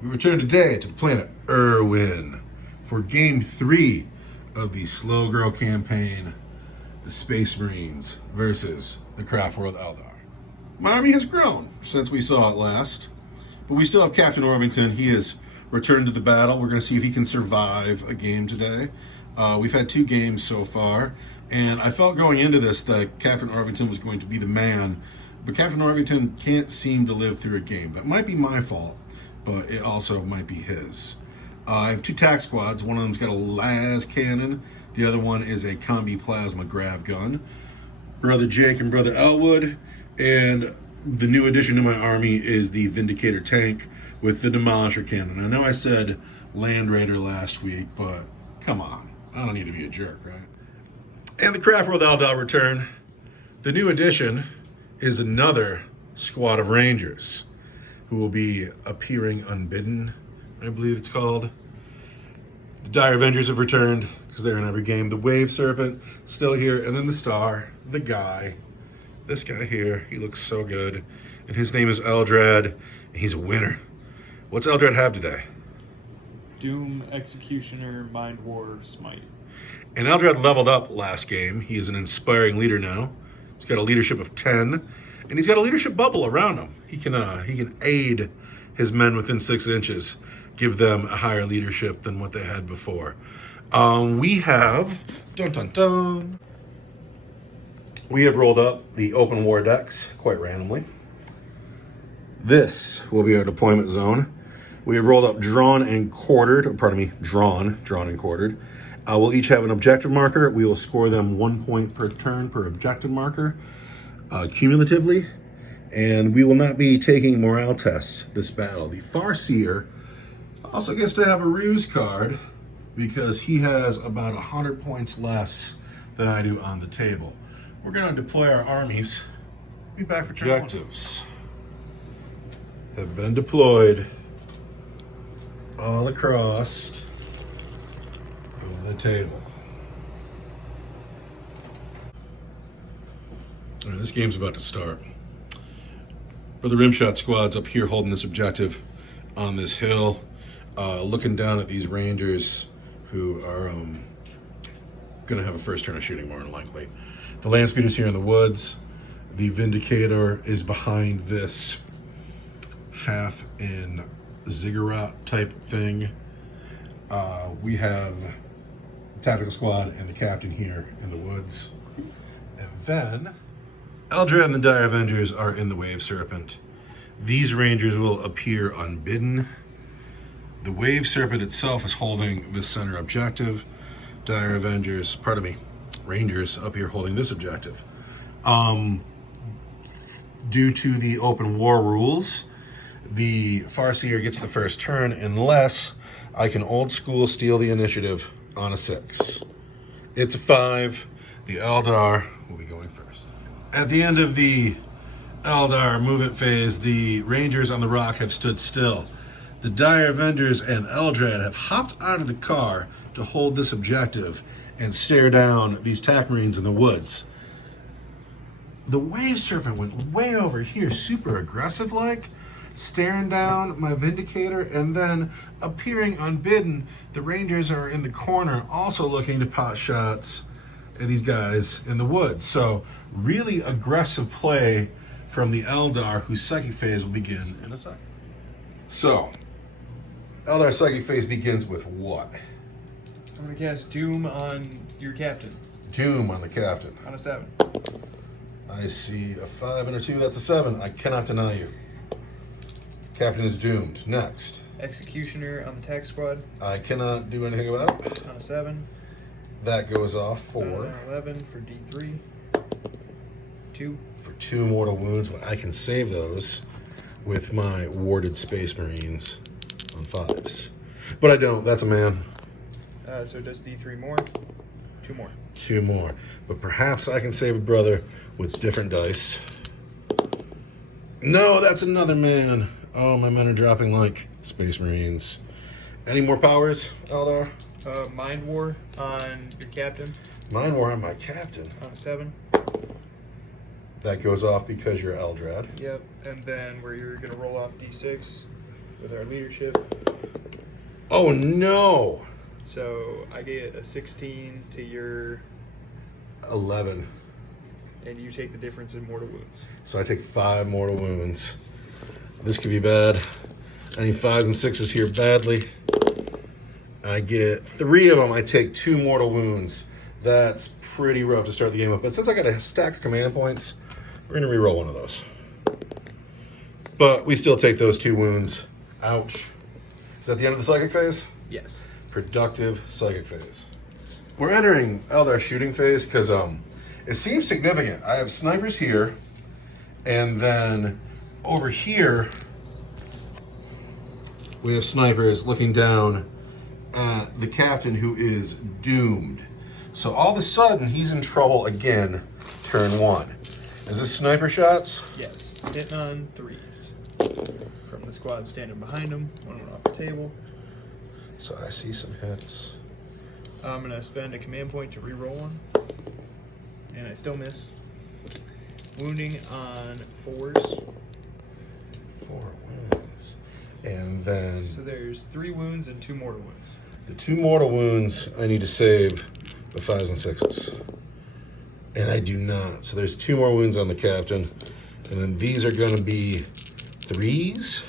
We return today to the planet Ere'Wen for Game 3 of the Slow Grow campaign, the Space Marines versus the Craftworld Eldar. My army has grown since we saw it last, but we still have Captain Orpington. He has returned to the battle. We're going to see if he can survive a game today. We've had 2 games so far, and I felt going into this that Captain Orpington was going to be the man, but Captain Orpington can't seem to live through a game. That might be my fault, but it also might be his. I have 2 tac squads. One of them's got a las cannon. The other one is a combi plasma grav gun. Brother Jake and Brother Elwood. And the new addition to my army is the Vindicator tank with the Demolisher cannon. I know I said Land Raider last week, but come on. I don't need to be a jerk, right? And the Craftworld Eldar return. The new addition is another squad of Rangers who will be appearing unbidden, I believe it's called. The Dire Avengers have returned because they're in every game. The Wave Serpent still here, and then the Star, the guy, this guy here. He looks so good, and his name is Eldrad, and he's a winner. What's Eldrad have today? Doom, Executioner, Mind War, Smite. And Eldrad leveled up last game. He is an inspiring leader now. He's got a leadership of 10. And he's got a leadership bubble around him. He can aid his men within 6 inches, give them a higher leadership than what they had before. We have we have rolled up the open war decks quite randomly. This will be our deployment zone. We have rolled up drawn and quartered. Drawn and quartered. We'll each have an objective marker. We will score them 1 point per turn per objective marker. Cumulatively, and we will not be taking morale tests this battle. The Farseer also gets to have a ruse card because he has about 100 points less than I do on the table. We're going to deploy our armies. Be back for objectives. Have been deployed all across the table. All right, this game's about to start. Brother Rimshot squad's up here holding this objective on this hill, looking down at these Rangers who are going to have a first turn of shooting more than likely. The Landspeeder's here in the woods. The Vindicator is behind this half in ziggurat type thing. We have the Tactical Squad and the Captain here in the woods. And then Eldrad and the Dire Avengers are in the Wave Serpent. These Rangers will appear unbidden. The Wave Serpent itself is holding this center objective. Dire Avengers, Rangers up here holding this objective. Due to the open war rules, the Farseer gets the first turn unless I can old school steal the initiative on a 6. It's a 5. The Eldar will be going first. At the end of the Eldar movement phase, the Rangers on the rock have stood still. The Dire Avengers and Eldrad have hopped out of the car to hold this objective and stare down these tac marines in the woods. The Wave Serpent went way over here, super aggressive like, staring down my Vindicator, and then appearing unbidden. The Rangers are in the corner also looking to pot shots at these guys in the woods. So really aggressive play from the Eldar, whose psychic phase will begin in a second. So Eldar psychic phase begins with what? I'm going to cast Doom on your Captain. Doom on the Captain. On a 7. I see a 5 and a 2. That's a 7. I cannot deny you. Captain is doomed. Next. Executioner on the tac squad. I cannot do anything about it. On a 7. That goes off for 11 for D3. 2. For 2 mortal wounds. But I can save those with my warded Space Marines on 5s. But I don't. That's a man. So does D3 more. 2 more. 2 more. But perhaps I can save a brother with different dice. No, that's another man. Oh, my men are dropping like Space Marines. Any more powers, Eldar? Mind War on your Captain. Mind War on my Captain. On a 7. That goes off because you're Eldrad. Yep, and then where you're going to roll off D6, with our leadership. Oh no! So I get a 16 to your 11. and you take the difference in mortal wounds. So I take 5 mortal wounds. This could be bad. I need 5s and 6s here badly. I get 3 of them. I take 2 mortal wounds. That's pretty rough to start the game up. But since I got a stack of command points, we're going to reroll one of those. But we still take those 2 wounds. Ouch. Is that the end of the psychic phase? Yes. Productive psychic phase. We're entering Eldar shooting phase because it seems significant. I have snipers here, and then over here we have snipers looking down at the captain who is doomed. So all of a sudden he's in trouble again, turn 1. Is this sniper shots? Yes. Hitting on 3s. From the squad standing behind him, one went off the table. So I see some hits. I'm going to spend a command point to reroll one. And I still miss. Wounding on 4s. 4 wounds. And then So there's 3 wounds and 2 mortal wounds. the 2 mortal wounds I need to save the 5s and 6s. And I do not. So there's 2 more wounds on the captain. And then these are going to be 3s.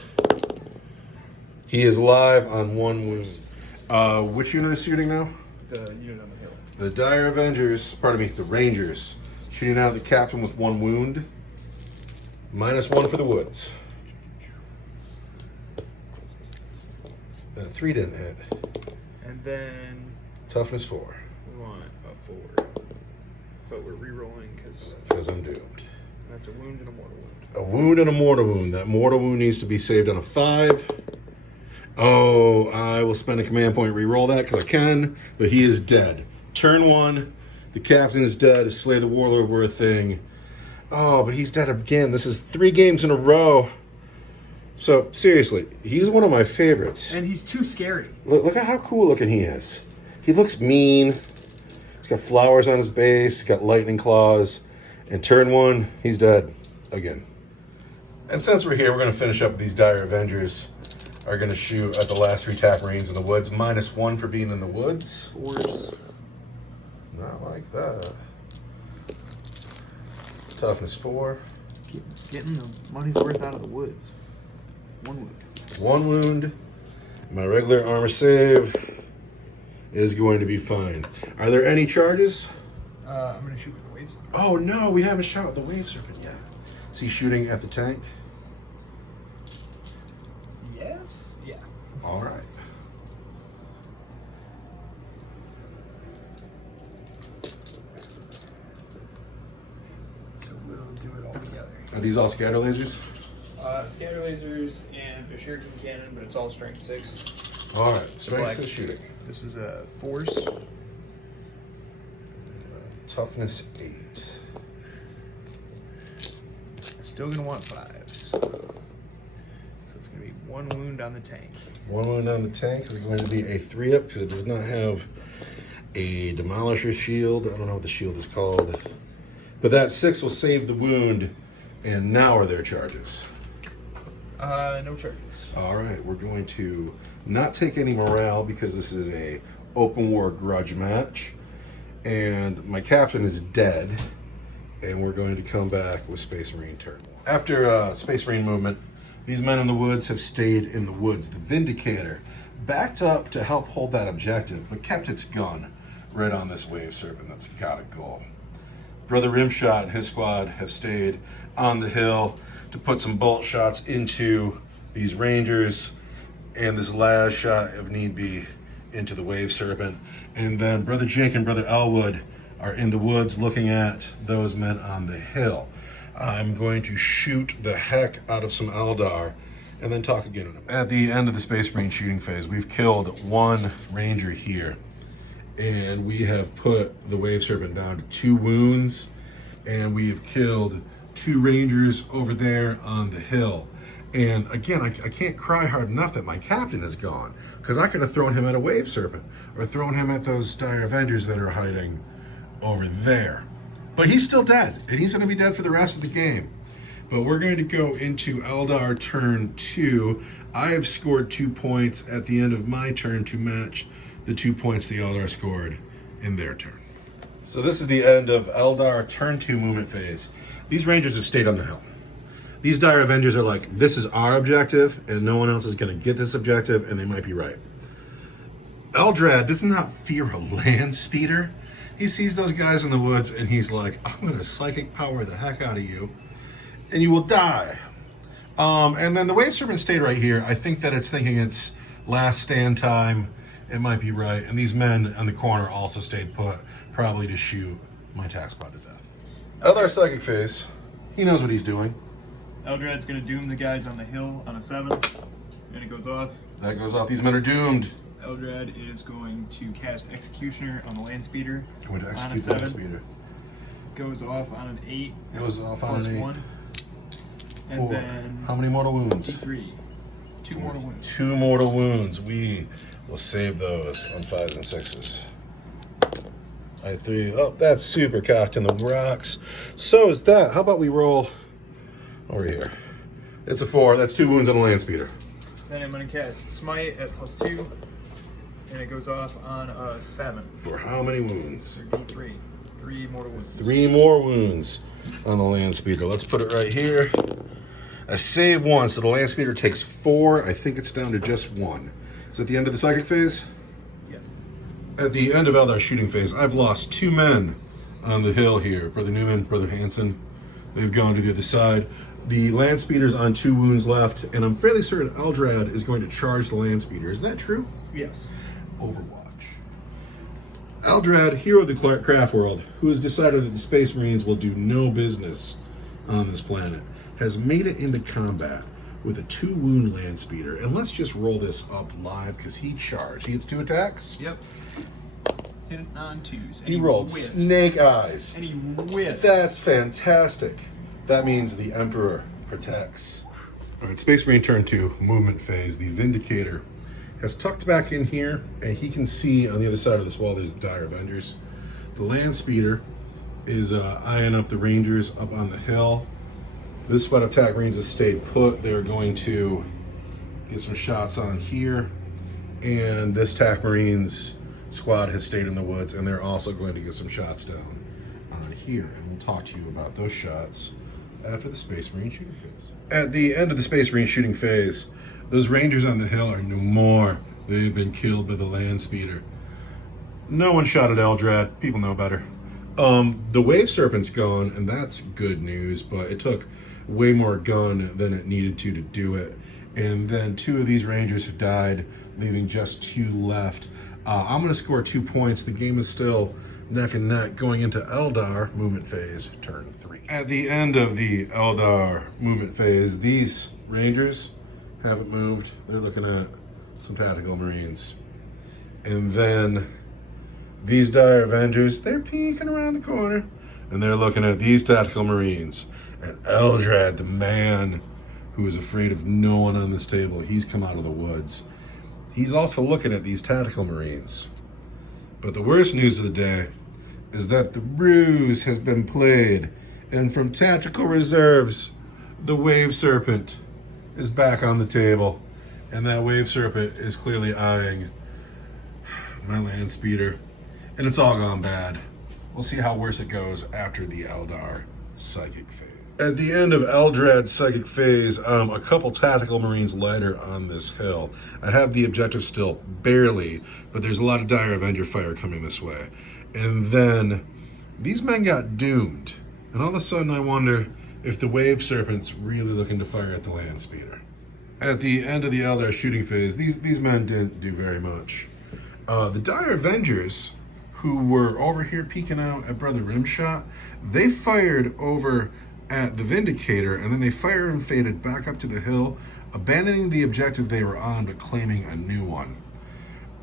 He is live on 1 wound. Which unit is shooting now? The unit on the hill. The Dire Avengers, pardon me, the Rangers. Shooting out the captain with 1 wound. -1 for the woods. 3 didn't hit. And then Toughness 4. we want a 4. But we're re-rolling Because I'm doomed. that's a wound and a mortal wound. A wound and a mortal wound. That mortal wound needs to be saved on a 5. Oh, I will spend a command point, re-roll that because I can, but he is dead. Turn 1, the captain is dead. Slay the warlord were a thing. Oh, but he's dead again. This is 3 games in a row. So, seriously, he's one of my favorites. And he's too scary. Look at how cool looking he is. He looks mean. He's got flowers on his base. He's got lightning claws. And turn 1, he's dead again. And since we're here, we're going to finish up with these Dire Avengers. Are going to shoot at the last 3 Tap Marines in the woods. -1 for being in the woods. 4s. Not like that. Toughness 4. Getting the money's worth out of the woods. 1 wound. 1 wound. My regular armor save is going to be fine. Are there any charges? I'm going to shoot with the waves. Oh no, we haven't shot with the Wave Serpent yet. Is he shooting at the tank? Yes? Yeah. All right. So we'll do it all together. Are these all scatter lasers? Scatter lasers and a shuriken cannon, but it's all strength 6. All right, Black. strength 6 shooting. This is a 4s. Toughness 8. Still going to want 5s. So it's going to be 1 wound on the tank. 1 wound on the tank is going to be a 3-up because it does not have a Demolisher shield. I don't know what the shield is called. But that 6 will save the wound. And now are there charges? No charges. All right, we're going to not take any morale because this is a open war grudge match. And my captain is dead. And we're going to come back with Space Marine turn 1. After Space Marine movement, these men in the woods have stayed in the woods. The Vindicator backed up to help hold that objective, but kept its gun right on this Wave Serpent that's got a goal. Brother Rimshot and his squad have stayed on the hill to put some bolt shots into these Rangers and this last shot, if need be, into the Wave Serpent. And then Brother Jake and Brother Elwood are in the woods looking at those men on the hill. I'm going to shoot the heck out of some Eldar and then talk again in a minute. At the end of the Space Marine shooting phase, we've killed 1 Ranger here. And we have put the Wave Serpent down to 2 wounds. And we have killed 2 Rangers over there on the hill. And again, I can't cry hard enough that my captain is gone. Because I could have thrown him at a Wave Serpent. Or thrown him at those Dire Avengers that are hiding over there. But he's still dead. And he's going to be dead for the rest of the game. But we're going to go into Eldar Turn 2. I have scored 2 points at the end of my turn to match the 2 points the Eldar scored in their turn. So this is the end of Eldar Turn 2 movement phase. These Rangers have stayed on the hill. These Dire Avengers are like, this is our objective, and no one else is going to get this objective, and they might be right. Eldrad does not fear a land speeder. He sees those guys in the woods, and he's like, I'm going to psychic power the heck out of you, and you will die. And then the Wave Serpent stayed right here. I think that it's thinking it's last stand time. It might be right. And these men on the corner also stayed put, probably to shoot my tax pod to death. Eldar Psychic Phase. He knows what he's doing. Eldrad's going to doom the guys on the hill on a 7, and it goes off. That goes off. These men are doomed. Eldrad is going to cast Executioner on the land speeder. Going to on a execute the 7. land speeder. Goes off on an 8. Goes off on plus an 8. 1. And 4. then How many mortal wounds? 3. 2 mortal wounds. 2 mortal wounds. We will save those on 5s and 6s. I 3. Oh, that's super cocked in the rocks. So is that. How about we roll over here? It's a 4. That's 2 wounds on a land speeder. Then I'm going to cast Smite at +2, and it goes off on a 7. For how many wounds? For D3. 3 mortal wounds. 3 more wounds on the land speeder. Let's put it right here. I save 1, so the land speeder takes 4. I think it's down to just 1. Is it the end of the psychic phase? Yes. At the end of Eldar shooting phase, I've lost 2 men on the hill here. Brother Newman, Brother Hansen. They've gone to the other side. The land speeder's on 2 wounds left, and I'm fairly certain Eldrad is going to charge the land speeder. Is that true? Yes. Overwatch. Eldrad, hero of the Craftworld, who has decided that the Space Marines will do no business on this planet, has made it into combat with a 2 wound land speeder. And let's just roll this up live because he charged. He gets 2 attacks. Yep. Hit it on 2s. He rolled whiffs. snake eyes. And he whiffs. That's fantastic. That means the Emperor protects. All right, Space Marine Turn 2, movement phase. The Vindicator has tucked back in here, and he can see on the other side of this wall there's the Dire Avengers. The land speeder is eyeing up the Rangers up on the hill. This sweat attack Marines has stayed put. They're going to get some shots on here, and this attack Marines squad has stayed in the woods, and they're also going to get some shots down on here. And we'll talk to you about those shots after the Space Marine shooting phase. At the end of the Space Marine shooting phase, those Rangers on the hill are no more. They've been killed by the land speeder. No one shot at Eldrad. People know better. The Wave Serpent's gone, and that's good news, but it took way more gun than it needed to do it. And then 2 of these Rangers have died, leaving just 2 left. I'm going to score 2 points. The game is still neck and neck going into Eldar movement phase, turn 3. At the end of the Eldar movement phase, these Rangers haven't moved. They're looking at some tactical Marines. And then these Dire Avengers, they're peeking around the corner, and they're looking at these tactical Marines. And Eldrad, the man who is afraid of no one on this table, he's come out of the woods. He's also looking at these tactical Marines. But the worst news of the day is that the ruse has been played, and from tactical reserves, the Wave Serpent is back on the table, and that Wave Serpent is clearly eyeing my land speeder, and it's all gone bad. We'll see how worse it goes after the Eldar psychic phase. At the end of Eldrad's psychic phase, a couple tactical Marines lighter on this hill. I have the objective still, barely, but there's a lot of Dire Avenger fire coming this way. And then these men got doomed, and all of a sudden I wonder if the Wave Serpent's really looking to fire at the land speeder. At the end of the Eldar shooting phase, these men didn't do very much. The Dire Avengers, who were over here peeking out at Brother Rimshot, they fired over at the Vindicator, and then they fired and faded back up to the hill, abandoning the objective they were on, but claiming a new one.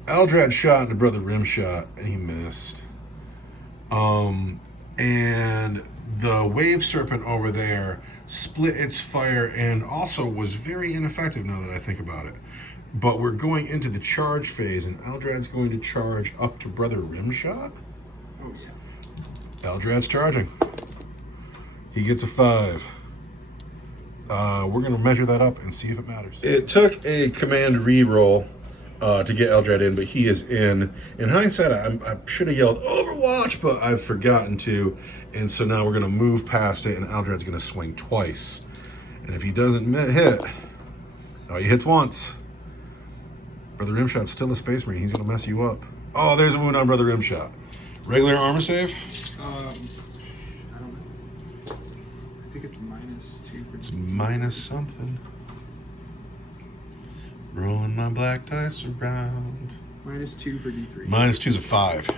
Eldrad shot into Brother Rimshot, and he missed. And the Wave Serpent over there split its fire and also was very ineffective now that I think about it. But we're going into the charge phase, and Eldrad's going to charge up to Brother Rimshot. Oh, yeah. Eldrad's charging. He gets a 5. we're going to measure that up and see if it matters. It took a command re-roll to get Eldrad in, but he is in. In hindsight, I should have yelled Overwatch, but I've forgotten to. And so now we're going to move past it, and Eldrad's going to swing twice. And if he doesn't hit, he hits once. Brother Rimshot's still a Space Marine. He's going to mess you up. Oh, there's a wound on Brother Rimshot. Regular armor save? I don't know. I think it's -2 for It's minus something. Rolling my black dice around. -2 for D3. -2 is a 5.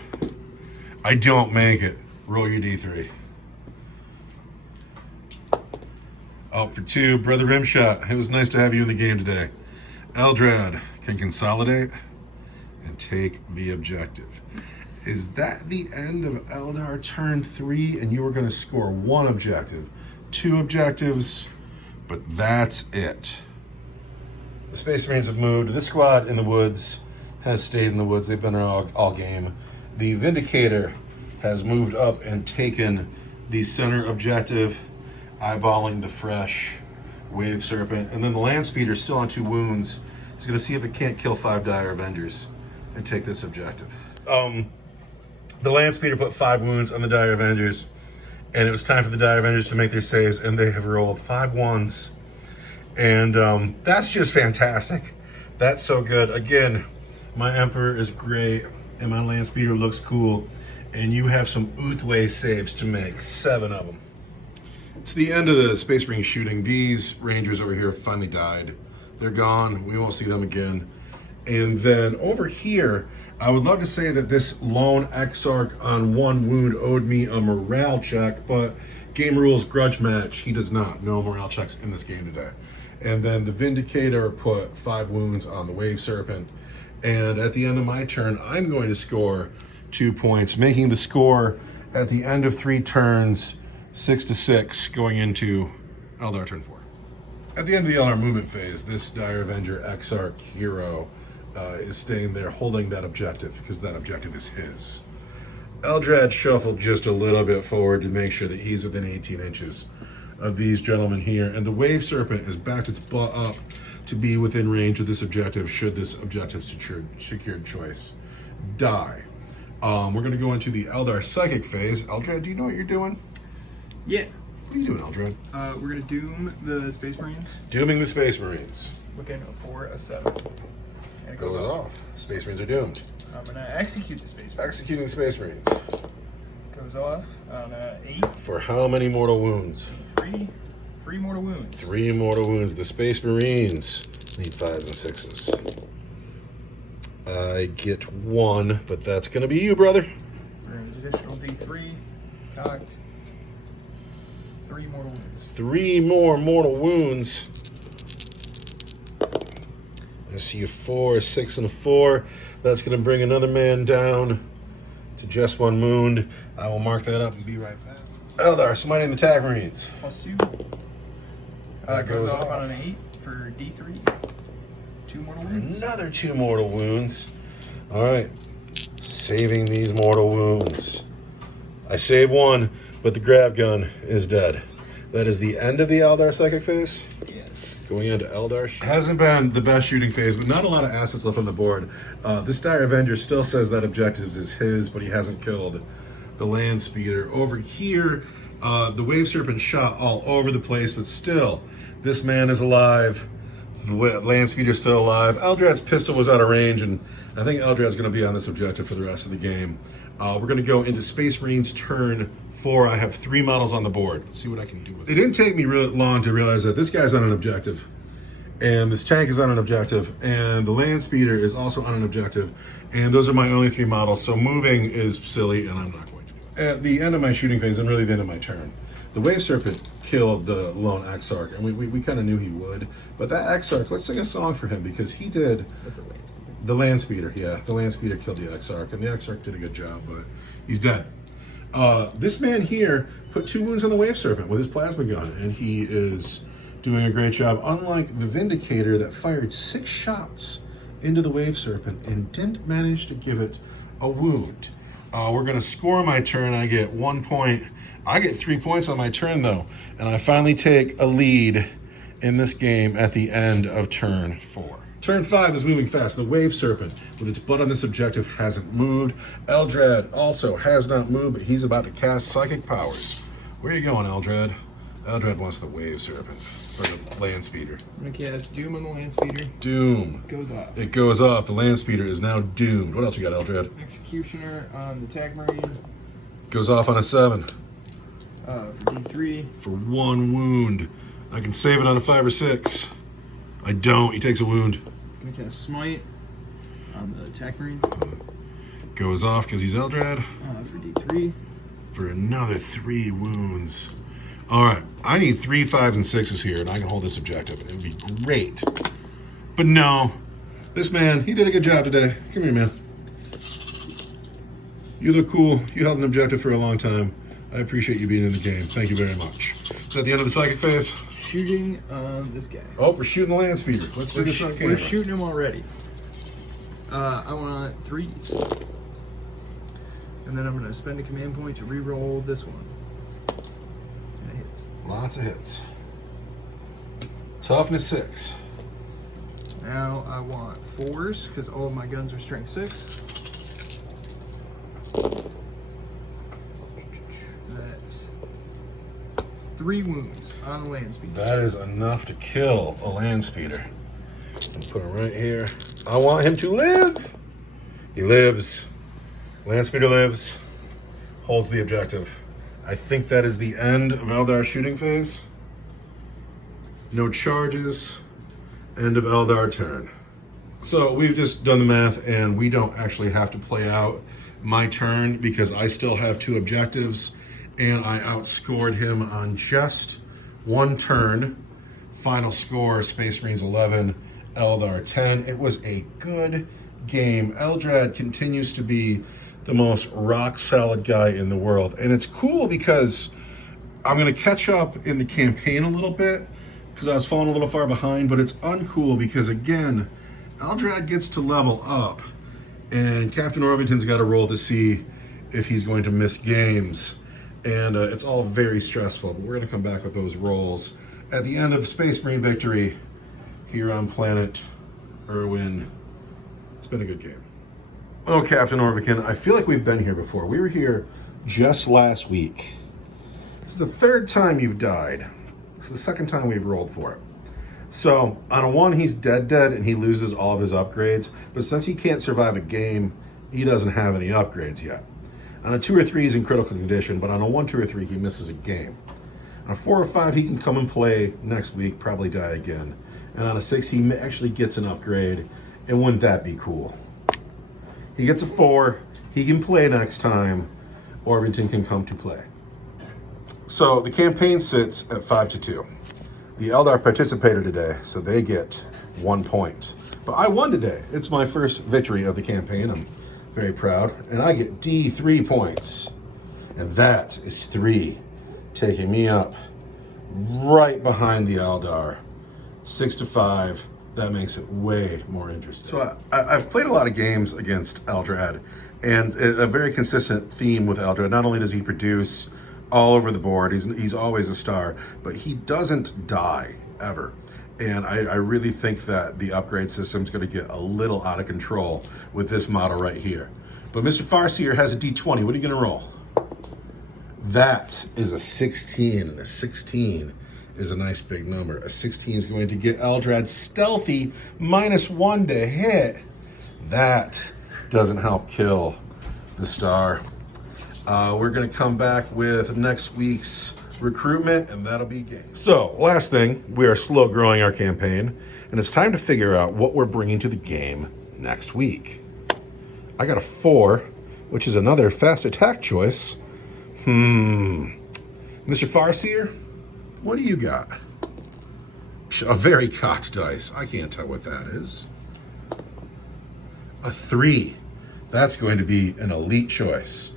I don't make it. Roll your D3. Out for 2, Brother Rimshot. It was nice to have you in the game today. Eldrad can consolidate and take the objective. Is that the end of Eldar Turn 3? And you were going to score 1 objective, 2 objectives, but that's it. The Space Marines have moved. This squad in the woods has stayed in the woods. They've been around all game. The Vindicator has moved up and taken the center objective, eyeballing the fresh Wave Serpent. And then the Land Speeder, still on 2 wounds, is going to see if it can't kill 5 Dire Avengers and take this objective. The Land Speeder put 5 wounds on the Dire Avengers, and it was time for the Dire Avengers to make their saves, and they have rolled 5 ones. And that's just fantastic. That's so good. Again, my Emperor is great, and my Land Speeder looks cool, and you have some Ulthwe saves to make, 7 of them. It's the end of the Space Marine shooting. These Rangers over here finally died. They're gone. We won't see them again. And then over here, I would love to say that this lone Exarch on 1 wound owed me a morale check, but game rules grudge match. He does not. No morale checks in this game today. And then the Vindicator put 5 wounds on the Wave Serpent. And at the end of my turn, I'm going to score 2 points, making the score at the end of 3 turns 6-6 going into Eldar Turn 4. At the end of the Eldar movement phase, this Dire Avenger Exarch hero is staying there holding that objective because that objective is his. Eldrad shuffled just a little bit forward to make sure that he's within 18 inches of these gentlemen here, and the Wave Serpent has backed its butt up to be within range of this objective should this objective secured choice die. We're going to go into the Eldar Psychic phase. Eldrad, do you know what you're doing? Yeah. What are you doing, Eldrad? We're going to doom the Space Marines. Dooming the Space Marines. Looking for a 7. And it Goes off. Space Marines are doomed. I'm going to execute the Space Marines. Executing the Space Marines. Goes off on 8. For how many mortal wounds? 3 mortal wounds. 3 mortal wounds. The Space Marines need 5s and 6s. I get 1, but that's going to be you, brother. For an additional D3. Cocked. 3 mortal wounds. 3 more mortal wounds. I see a 4, a 6, and a 4. That's going to bring another man down to just 1 wound. I will mark that up and be right back. Eldar, smiting the Tag Marines. +2. That goes off on an 8 for D3. 2 mortal wounds. Another 2 mortal wounds. All right. Saving these mortal wounds. I save 1, but the grab gun is dead. That is the end of the Eldar Psychic phase. Yes. Going into Eldar. Hasn't been the best shooting phase, but not a lot of assets left on the board. This Dire Avenger still says that objectives is his, but he hasn't killed the Land Speeder. Over here, the Wave Serpent shot all over the place, but still, this man is alive. The Land Speeder's still alive. Eldrad's pistol was out of range, and I think Eldrad's going to be on this objective for the rest of the game. We're going to go into Space Marines turn 4. I have 3 models on the board. Let's see what I can do with it. It didn't take me really long to realize that this guy's on an objective, and this tank is on an objective, and the Land Speeder is also on an objective, and those are my only 3 models, so moving is silly, and I'm not going to do it. At the end of my shooting phase, and really the end of my turn, the Wave Serpent killed the lone Exarch, and we kind of knew he would, but that Exarch, let's sing a song for him, because he did... That's a Land Speeder. The Land Speeder, yeah. The Land Speeder killed the Exarch, and the Exarch did a good job, but he's dead. This man here put 2 wounds on the Wave Serpent with his plasma gun, and he is doing a great job. Unlike the Vindicator that fired 6 shots into the Wave Serpent and didn't manage to give it a wound. We're going to score my turn. I get 1 point. I get 3 points on my turn, though, and I finally take a lead in this game at the end of turn 4. Turn 5 is moving fast. The Wave Serpent, with its butt on this objective, hasn't moved. Eldrad also has not moved, but he's about to cast Psychic Powers. Where are you going, Eldrad? Eldrad wants the Wave Serpent, or the Land Speeder. I'm gonna cast Doom on the Land Speeder. Doom. Goes off. It goes off. The Land Speeder is now doomed. What else you got, Eldrad? Executioner on the Tag Marine. Goes off on a 7. For D3. For 1 wound. I can save it on a 5 or 6. I don't. He takes a wound. Gonna cast Smite on the Tag Marine. Goes off because he's Eldrad. For D3. For another 3 wounds. All right. I need 3 5s and 6s here, and I can hold this objective. It would be great. But no. This man, he did a good job today. Come here, man. You look cool. You held an objective for a long time. I appreciate you being in the game. Thank you very much. Is that the end of the psychic phase? Shooting this guy. Oh, we're shooting the Land Speeder. Let's do this on camera. We're shooting him already. I want 3s. And then I'm going to spend a command point to re-roll this one. And it hits. Lots of hits. Toughness 6. Now I want 4s, because all of my guns are strength 6. That's 3 wounds on the Land Speeder. That is enough to kill a Land Speeder. I'll put him right here. I want him to live. He lives. Land Speeder lives. Holds the objective. I think that is the end of Eldar shooting phase. No charges. End of Eldar turn. So we've just done the math, and we don't actually have to play out my turn because I still have 2 objectives, and I outscored him on just 1 turn. Final score, Space Marines 11, Eldar 10. It was a good game. Eldrad continues to be the most rock-solid guy in the world, and it's cool because I'm going to catch up in the campaign a little bit because I was falling a little far behind, but it's uncool because, again, Eldrad gets to level up, and Captain Orpington's got to roll to see if he's going to miss games, and it's all very stressful, but we're going to come back with those rolls at the end of Space Marine Victory here on planet Ere'Wen. It's been a good game. Oh, Captain Orpington, I feel like we've been here before. We were here just last week. This is the 3rd time you've died. It's the 2nd time we've rolled for it. So on a 1, he's dead, and he loses all of his upgrades. But since he can't survive a game, he doesn't have any upgrades yet. On a 2 or 3, he's in critical condition, but on a 1, 2, or 3, he misses a game. On a 4 or 5, he can come and play next week, probably die again. And on a 6, he actually gets an upgrade, and wouldn't that be cool? He gets a 4, he can play next time, Orpington can come to play. So the campaign sits at 5-2. The Eldar participated today, so they get 1 point. But I won today. It's my first victory of the campaign. I'm very proud. And I get D3 points. And that is 3, taking me up right behind the Eldar. 6-5. That makes it way more interesting. So I've played a lot of games against Eldrad, and a very consistent theme with Eldrad. Not only does he produce all over the board, he's always a star, but he doesn't die ever. And I really think that the upgrade system's going to get a little out of control with this model right here. But Mr. Farseer has a D20. What are you going to roll? That is a 16, and a 16 is a nice big number. A 16 is going to get Eldrad stealthy -1 to hit. That doesn't help kill the star. We're going to come back with next week's recruitment, and that'll be game. So, last thing, we are slow growing our campaign, and it's time to figure out what we're bringing to the game next week. I got a 4, which is another fast attack choice. Mr. Farseer, what do you got? A very cocked dice. I can't tell what that is. A 3. That's going to be an elite choice.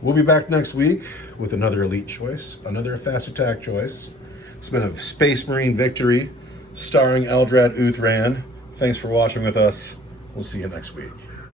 We'll be back next week with another elite choice, another fast attack choice. It's been a Space Marine Victory starring Eldrad Uthran. Thanks for watching with us. We'll see you next week.